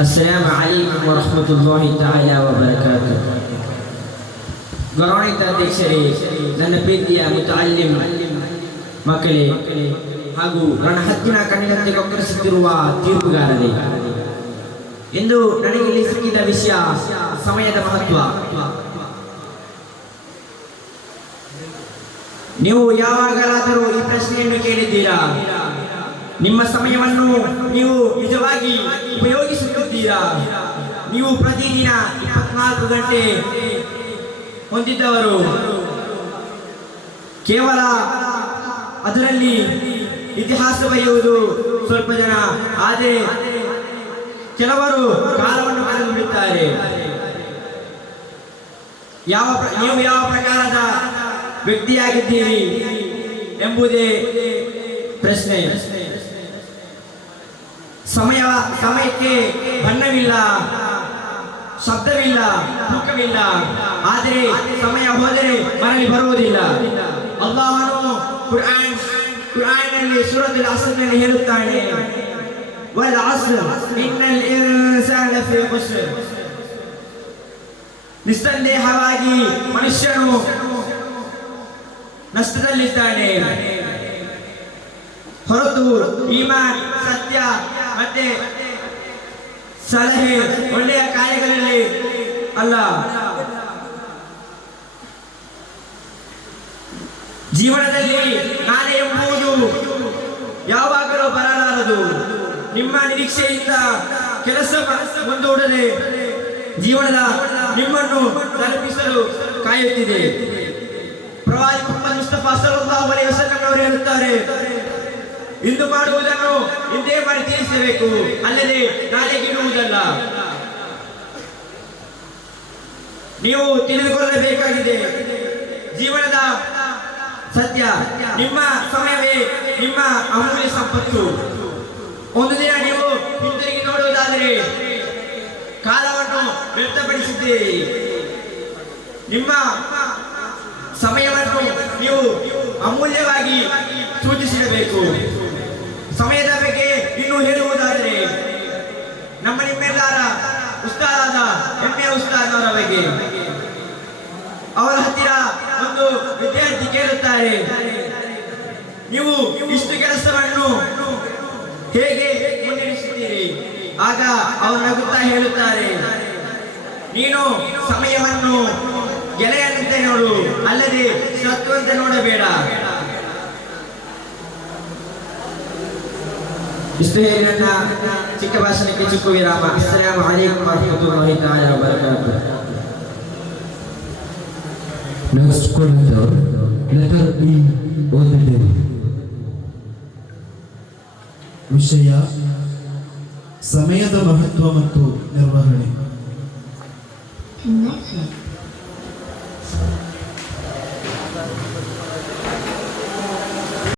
السلام عليكم ورحمة الله تعالى وبركاته. ಗೌರವಾನ್ವಿತ ಅಧ್ಯಕ್ಷರೇ, ನನ್ನ ಪ್ರೀತಿಯ ಮುತಅಲ್ಲಿಮ್ ಮಕ್ಕಳೇ ಹಾಗೂ ನನ್ನ ಹತ್ತಿನ ಕಣ್ಣಿನಂತೆ ಕೊಕ್ಕರಿಸುತ್ತಿರುವ ತೀರ್ಪುಗಾರರೇ, ಇಂದು ನನಗೆ ಇಲ್ಲಿ ಸಿಕ್ಕಿದ ವಿಷಯ ಸಮಯದ ಮಹತ್ವ. ನೀವು ಯಾವಾಗಲಾದರೂ ಈ ಪ್ರಶ್ನೆಯನ್ನು ಕೇಳಿದ್ದೀರಾ? ನಿಮ್ಮ ಸಮಯವನ್ನು ನೀವು ನಿಜವಾಗಿ ಉಪಯೋಗಿಸುತ್ತಿದ್ದೀರಾ? ನೀವು ಪ್ರತಿದಿನ 24 ಗಂಟೆ ಹೊಂದಿದ್ದವರು ಕೇವಲ ಅದರಲ್ಲಿ ಇತಿಹಾಸ ಬರೆಯುವುದು ಸ್ವಲ್ಪ ಜನ, ಆದರೆ ಕೆಲವರು ಕಾಲವನ್ನು ಕಳೆದು ಬಿಡುತ್ತಾರೆ. ನೀವು ಯಾವ ಪ್ರಕಾರದ ವ್ಯಕ್ತಿಯಾಗಿದ್ದೀರಿ ಎಂಬುದೇ ಪ್ರಶ್ನೆ. ಸಮಯಕ್ಕೆ ಬಣ್ಣವಿಲ್ಲ, ಶಬ್ದವಿಲ್ಲ, ತೂಕವಿಲ್ಲ, ಆದರೆ ಸಮಯ ಹೋದರೆ ಮರಳಿ ಬರುವುದಿಲ್ಲ. ಅಲ್ಲಾಹನು ಕುರ್ಆನ್ನಲ್ಲಿ ಸೂರತುಲ್ ಅಸ್ರ್ನಲ್ಲಿ ಹೇಳುತ್ತಾನೆ, ವಲ್ ಅಸ್ರ್ ಇನ್ನಲ್ ಇನ್ಸಾನ ಲಫೀ ಖುಸ್ರ್. ನಿಸ್ಸಂದೇಹವಾಗಿ ಮನುಷ್ಯನು ನಷ್ಟದಲ್ಲಿದ್ದಾನೆ, ಹೊರತು ಈಮಾನ್, ಸತ್ಯ ಮತ್ತೆ ಸಲಹೆ, ಒಳ್ಳೆಯ ಕಾರ್ಯಗಳಲ್ಲಿ ಅಲ್ಲ. ಜೀವನದಲ್ಲಿ ನಾಳೆ ಎಂಬುದು ಯಾವಾಗಲೂ ಬರಲಾರದು. ನಿಮ್ಮ ನಿರೀಕ್ಷೆಯಿಂದ ಕೆಲಸ ಮುಂದೂಡದೆ ಜೀವನದ ನಿಮ್ಮನ್ನು ತಲುಪಿಸಲು ಕಾಯುತ್ತಿದೆ. ಪ್ರವಾದಿ ಮುಹಮ್ಮದ್ ಮುಸ್ತಫಾ ಸಲ್ಲಲ್ಲಾಹು ಅಲೈಹಿ ವಸಲ್ಲಂ ಅವರು ಹೇಳುತ್ತಾರೆ, ಇಂದು ಮಾಡುವುದನ್ನು ಇಂದೇ ಮಾಡಿ ತೀರಿಸಬೇಕು, ಅಲ್ಲದೆ ನಾಳೆಗೆ ಇಡುವುದಲ್ಲ. ನೀವು ತಿಳಿದುಕೊಳ್ಳಬೇಕಾಗಿದೆ ಜೀವನದ ಸತ್ಯ. ನಿಮ್ಮ ಸಮಯವೇ ನಿಮ್ಮ ಅಮೂಲ್ಯ ಸಂಪತ್ತು. ಒಂದು ದಿನ ನೀವು ಹಿಂತಿರುಗಿ ನೋಡುವುದಾದರೆ ಕಾಲವನ್ನು ವ್ಯರ್ಥಪಡಿಸಿದ್ದೀರಿ. ನಿಮ್ಮ ಸಮಯವನ್ನು ನೀವು ಅಮೂಲ್ಯವಾಗಿ ಸೂಚಿಸಿರಬೇಕು. ಸಮಯದ ಬಗ್ಗೆ ಇನ್ನು ಹೇಳುವುದಾದರೆ ನಿಮ್ಮೆಲ್ಲರ ಉಸ್ತಾದ ಹೆಮ್ಮೆಯ ಉಸ್ತಾದವರ ಬಗ್ಗೆ. ಅವರ ಹತ್ತಿರ ಒಂದು ವಿದ್ಯಾರ್ಥಿ ಕೇಳುತ್ತಾರೆ, ನೀವು ಇಷ್ಟು ಕೆಲಸವನ್ನು ಹೇಗೆ ಮುನ್ನಡೆಸುತ್ತೀರಿ? ಆಗ ಅವರು ನಗುತ್ತಾ ಹೇಳುತ್ತಾರೆ, ನೀನು ಸಮಯವನ್ನು ಗೆಳೆಯನಂತೆ ನೋಡು, ಅಲ್ಲದೆ ಶತ್ರುವಂತೆ ನೋಡಬೇಡ. ಇಷ್ಟು ಹೇಳಿ ನನ್ನ ಚಿಕ್ಕ ಭಾಷಣಕ್ಕೆ ಚಿಕ್ಕ ವಿರಾಮ. ಅಸ್ಸಲಾಮು ಅಲೈಕುಂ ವರಹಮತುಲ್ಲಾಹಿ ತಆಲಾ ವಬರಕಾತುಹು. ನೆನೆಸ್ಕೊಂಡಿದ್ದವರು ಲೆಟರ್ ಇ ಓದಿದ್ದೇವೆ. ವಿಷಯ ಸಮಯದ ಮಹತ್ವ ಮತ್ತು ನಿರ್ವಹಣೆ.